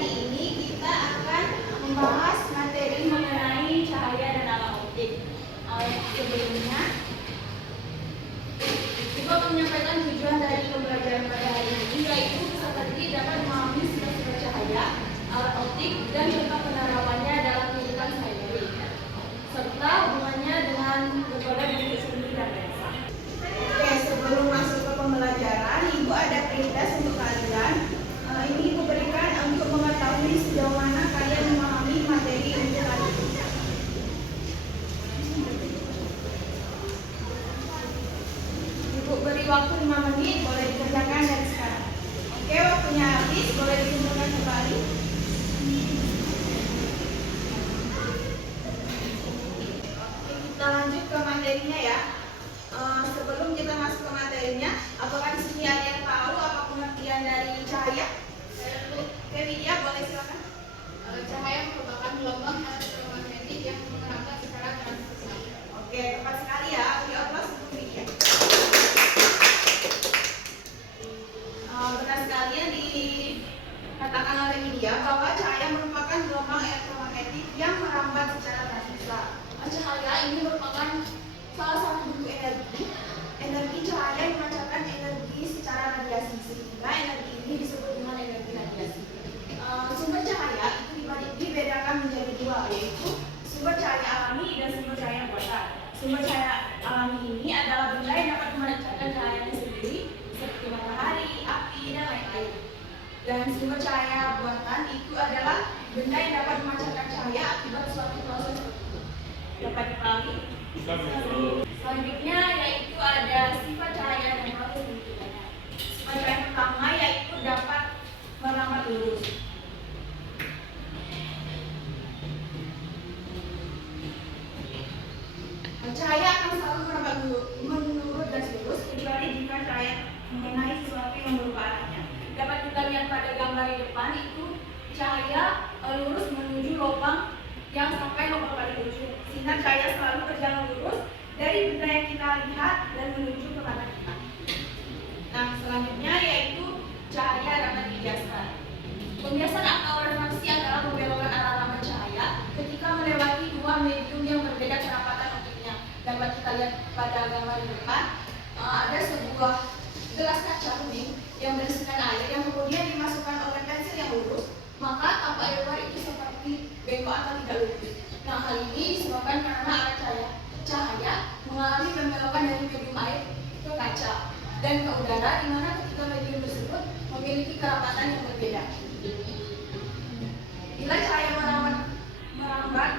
hari ini kita akan membahas materi mengenai cahaya dan alam optik. Sebelumnya, Ibu akan menyampaikan tujuan dari pembelajaran pada hari ini, yaitu peserta didik dapat memahami sifat-sifat cahaya, alat optik, dan contoh penerapannya dalam kehidupan sehari-hari, serta hubungannya dengan metode bentuk seni dan lensa. Oke, sebelum masuk ke pembelajaran, Ibu ada prioritas untuk kalian. Ini Ibu berikan untuk mengetahui sejauh mana kalian memahami materi untuk kali ini. Ibu beri waktu 5 menit, boleh dikerjakan dari sekarang. Oke, waktunya habis, boleh dikumpulkan kembali. Oke, kita lanjut ke materinya ya. Sebelum kita masuk ke materinya, apakah di sini ada yang tahu apa pengertian dari cahaya? Oke, Widya, boleh silakan. Cahaya merupakan gelombang elektromagnetik yang merambat secara transversa. Oke, tepat sekali ya. Beri aplaus untuk Widya. Benar sekali yang dikatakan oleh Widya bahwa cahaya merupakan gelombang elektromagnetik yang merambat secara transversa. Cahaya ini merupakan salah satu bentuk energi cahaya yang memancarkan energi secara radiasi, sehingga energi ini disebut dengan energi radiasi. Sumber cahaya itu dibedakan menjadi dua, yaitu sumber cahaya alami dan sumber cahaya buatan. Sumber cahaya alami ini adalah benda yang dapat memancarkan cahayanya sendiri, seperti matahari, api, dan lain-lain. Dan sumber cahaya buatan itu adalah benda yang dapat memancarkan cahaya akibat suatu proses tertentu. Dapat dipahami? Selanjutnya yaitu ada sifat cahaya dan proses bentukannya. Sifat cahaya pertama yaitu dapat merambat lurus. Cahaya akan selalu merambat menurut garis lurus kecuali jika cahaya mengenai sesuatu yang berubah arahnya. Dapat kita lihat pada gambar di depan itu cahaya lurus menuju lubang yang sampai lubang paling ujung. Sinar cahaya selalu berjalan lurus dari benda yang kita lihat dan menuju ke mata kita. Nah, selanjutnya yaitu cahaya dapat dibiaskan. Pembiasan atau refraksi adalah membelokkan arah lambang cahaya ketika melewati dua medium yang berbeda kerapatan optiknya. Dapat kita lihat pada gambar di depan, ada sebuah gelas kaca kuning yang berisikan air yang kemudian dimasukkan oleh pensil yang lurus, maka tampak air luar itu seperti bengkok atau tidak lurus. Nah, hal ini disebabkan karena arah cahaya mengalami pembelokan dari medium air ke kaca dan ke udara, di mana ketika medium tersebut memiliki kerapatan yang berbeda. Bila cahaya merambat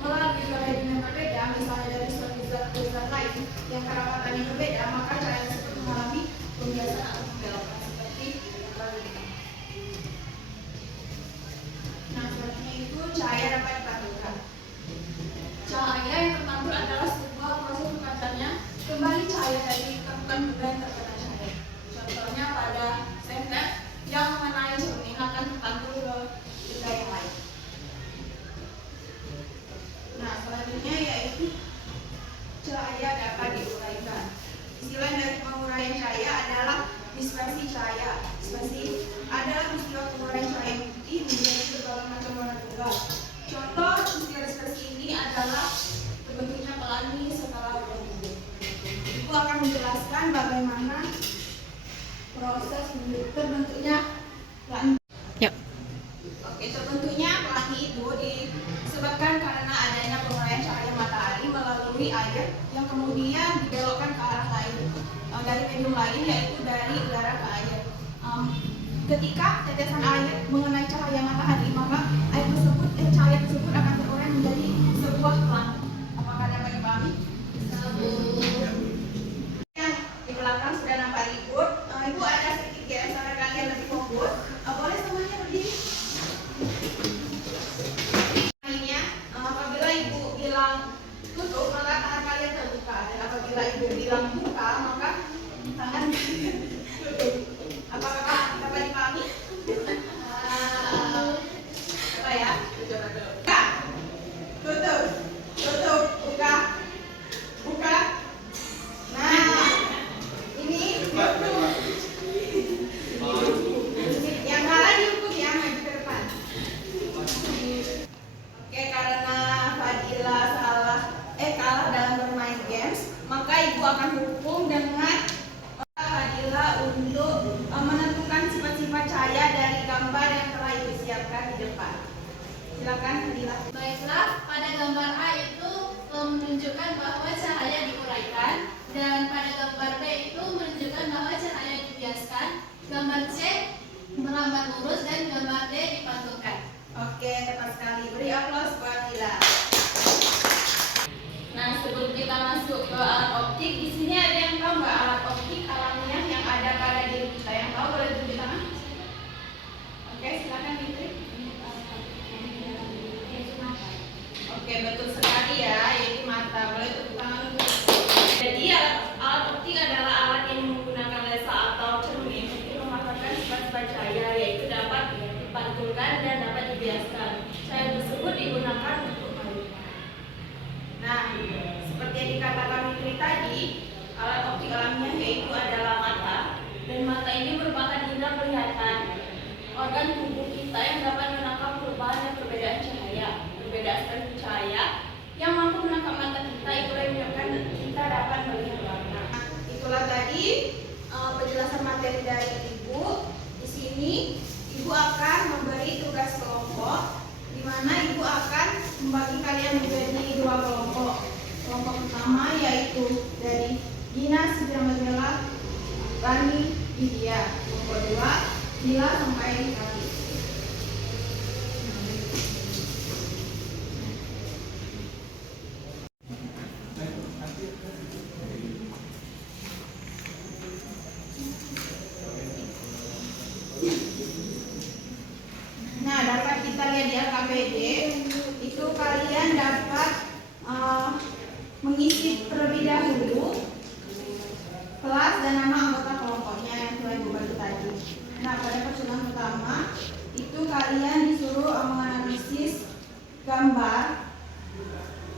melalui dua medium yang berbeda, misalnya dari suatu zat ke zat lain yang kerapatannya berbeda, maka cahaya tersebut mengalami pembiasan atau pembelokan seperti ini. Nah, selanjutnya itu cahaya dapat dipantulkan. Cahaya yang terpantul adalah sebuah proses pemantulnya kembali cahaya dari permukaan benda yang terkena cahaya. Contohnya pada senter yang mengenai cermin akan terpantul ke benda yang lain. Nah, selanjutnya yaitu cahaya dapat diuraikan. Istilah dari penguraian cahaya adalah dispersi cahaya. Dispersi adalah peristiwa penguraian cahaya yang putih menjadi berbagai macam warna tunggal. Contoh istilah dispersi ini adalah terbentuknya pelangi setelah bertumbuh. Ibu akan menjelaskan bagaimana proses terbentuknya pelangi. Yuk. Oke, terbentuknya pelangi itu disebabkan karena adanya penguraian cahaya matahari melalui air yang kemudian dibelokkan ke arah lain dari medium lain, yaitu dari udara ke air. Ketika tetesan air mengenai cahaya matahari, maka cahaya tersebut akan terurai menjadi sebuah pelangi. Apakah dapat dipahami? Yang di belakang sudah nampak ribut. Ibu ada sedikit geser kalian lebih fokus. Boleh semuanya berdiri. Apabila ibu bilang tutup, maka tangan kalian terbuka. Dan apabila ibu bilang buka, maka tangan tutup. Apakah dapat dipahami? Coba ya, coba dulu. Buka, tutup, tutup, buka, buka, di depan. Silakan Fadila. Baiklah, pada gambar A itu menunjukkan bahwa cahaya diuraikan, dan pada gambar B itu menunjukkan bahwa cahaya dibiaskan. Gambar C merambat lurus dan gambar D dipantulkan. Oke, tepat sekali. Beri aplaus buat Fadila. Nah, sebelum kita masuk ke alat optik, di sini ada yang tahu nggak alat optik alamiah yang ada pada diri kita? Yang tahu boleh tunjuk tangan. Oke, silakan Fitri. Oke, betul sekali ya, yaitu mata. Boleh tepuk tangan untuk. Jadi alat optik adalah alat yang menggunakan lensa atau cermin untuk memancarkan sifat-sifat cahaya, yaitu dapat dipantulkan dan dapat dibiaskan. Cahaya tersebut digunakan untuk melihat. Nah, seperti yang dikatakan Fitri tadi, alat optik alamiah yaitu adalah mata, dan mata ini merupakan indera penglihatan, organ tubuh kita yang dapat menangkap perubahan dan perbedaan cahaya. Perbedaan spektrum cahaya yang mampu menangkap mata kita, itulah yang menyebabkan kita dapat melihat warna. Itulah tadi penjelasan materi dari Ibu. Di sini Ibu akan memberi tugas kelompok, di mana Ibu akan membagi kalian menjadi dua kelompok. Kelompok pertama yaitu dari Gina, Sidra, Rani, Widya. Kelompok dua, Dila sampai Kali. Nah, dapat kita lihat di LKPD itu kalian dapat mengisi terlebih dahulu kelas dan nama anggota kelompoknya yang telah Ibu bagi tadi. Nah, pada percobaan pertama itu kalian disuruh menganalisis gambar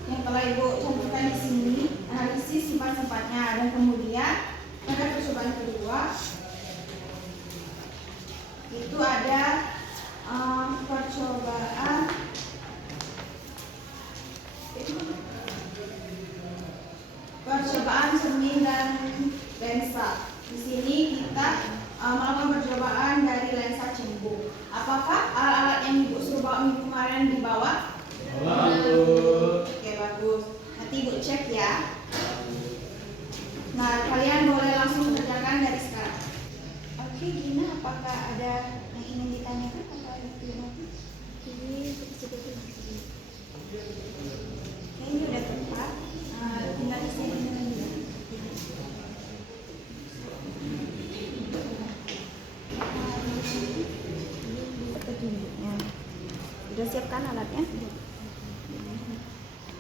yang telah Ibu cantumkan di sini, analisis sifat-sifatnya, dan kemudian pada percobaan kedua itu ada percobaan cermin dan lensa. Di sini kita melakukan percobaan dari lensa cembung. Apakah alat-alat yang Ibu suruh bawa minggu kemarin dibawa? Oke, bagus. Nanti Ibu cek ya. Nah, kalian boleh langsung kerjakan dari sekarang. Oke, Gina, apakah ada yang ingin ditanyakan atau ada nanti? Ini udah tepat. Tinggal isi dengan petunjuknya. Sudah siapkan alatnya?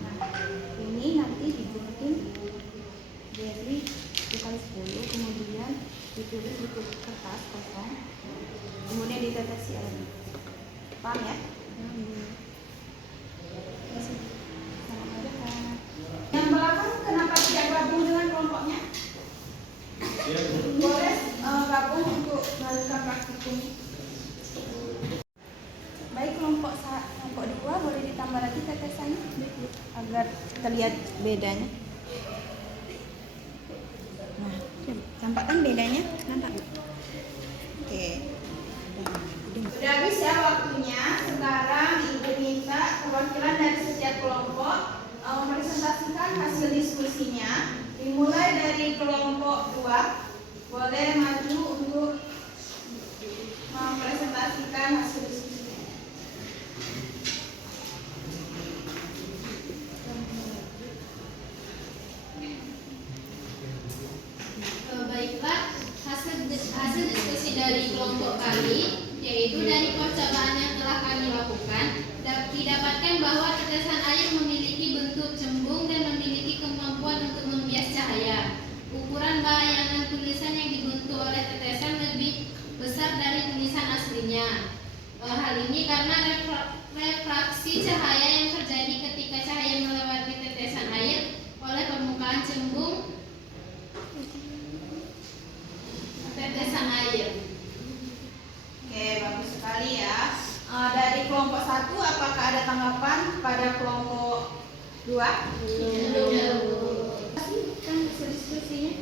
Nah, ini nanti dibikin dari 2x10, kemudian ditulis di kertas kosong, kemudian ditetesi airnya. Paham ya? Yang belakang kenapa tidak gabung dengan kelompoknya? Boleh gabung untuk melakukan praktikum. Baik, kelompok 2 boleh ditambah lagi tetesannya agar terlihat bedanya. Nah, nampak kan bedanya? Nampak? Oke. Sudah habis ya waktunya. Sekarang Ibu minta perwakilan dari setiap kelompok mempresentasikan hasil diskusinya. Dimulai dari kelompok 2. Boleh maju untuk mempresentasikan hasil diskusinya. Baiklah, hasil diskusi dari kelompok kami, yaitu dari percobaan yang telah kami lakukan, didapatkan bahwa tetesan air memiliki bentuk cembung dan memiliki kemampuan untuk membias cahaya. Ukuran bayangan tulisan yang dibentuk oleh tetesan lebih besar dari tulisan aslinya. Hal ini karena refraksi cahaya yang terjadi ketika cahaya melewati tetesan air oleh permukaan cembung tetesan air. Oke, bagus sekali ya. Dari kelompok 1, apakah ada tanggapan pada kelompok 2? Belum. Kan hasil diskusinya.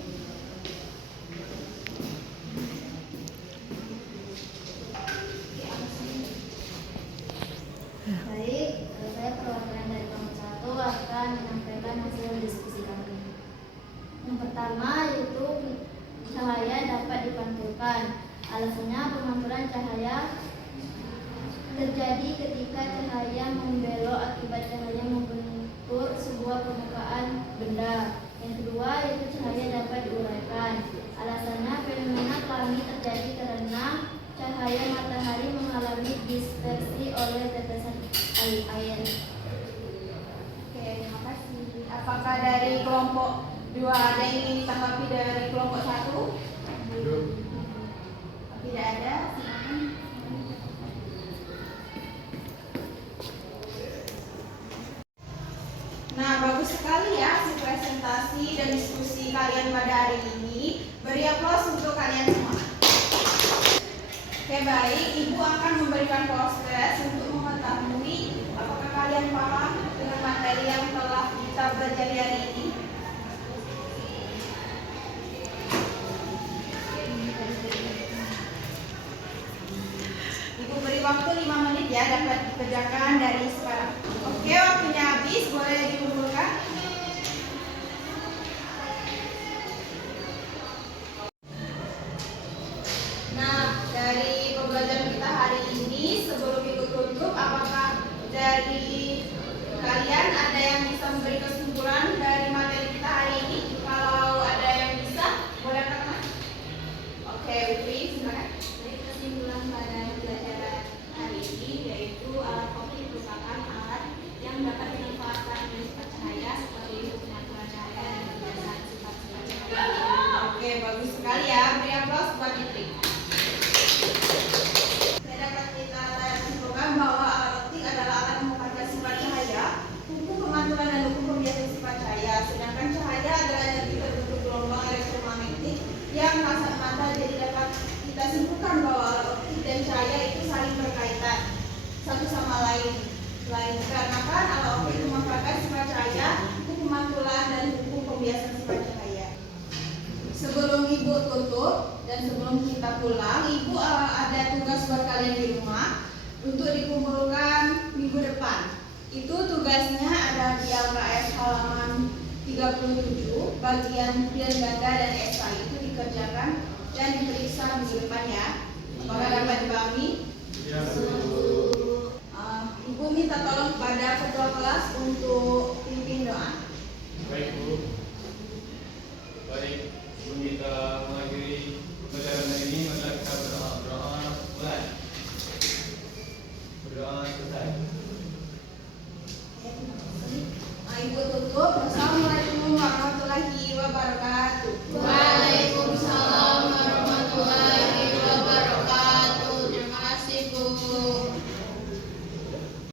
pemantulan cahaya terjadi ketika cahaya membelok akibat cahaya membentur sebuah permukaan benda. Yang kedua yaitu cahaya dapat diuraikan. Alasannya fenomena kelamin terjadi karena cahaya matahari mengalami dispersi oleh tetesan air. Oke, terima kasih. Apakah dari kelompok 2 ada yang ingin ditanggapi dari kelompok 1? Tidak ada, silakan. Nah, bagus sekali ya hasil presentasi dan diskusi kalian pada hari ini. Beri aplaus untuk kalian semua. Oke, baik. Ibu akan memberikan proses untuk mengetahui apakah kalian paham dengan materi yang telah kita belajar hari ini. Ibu beri waktu 5 menit ya, dapat dikerjakan dari sekarang. Oke, waktunya habis, boleh dikumpulkan. Nah, dari pembelajaran kita hari ini, sebelum Ibu tutup, apakah dari kalian ada yang bisa memberi kesimpulan dari materi kita hari ini? Kalau ada yang bisa, boleh katakan. Oke, Witri, silakan. Dari kesimpulan pada pembelajaran hari ini yaitu alat optik merupakan alat yang dapat dimanfaatkan dengan sifat cahaya seperti pemantulan cahaya dan kebiasaan sifat-sifat cahaya. Oke, bagus sekali ya. Beri aplaus buat Witri. Saya dapat kita simpulkan bahwa alat optik adalah alat memandang sifat cahaya, hukum pemantulan dan hukum pembiasan sifat cahaya. Sedangkan cahaya adalah energi terbentuk gelombang elektromagnetik yang kasat mata, jadi dapat kita simpulkan bahwa alat optik dan cahaya itu saling berkaitan satu sama lain. Dikarenakan alat optik memanfaatkan sifat cahaya, hukum pemantulan dan hukum pembiasan sifat cahaya. Sebelum Ibu tutup dan sebelum kita pulang, Ibu ada tugas buat kalian di rumah untuk dikumpulkan minggu depan. Itu tugasnya ada di LKS halaman 37, bagian pilihan ganda dan esai itu dikerjakan dan diperiksa minggu depan ya. Apakah dapat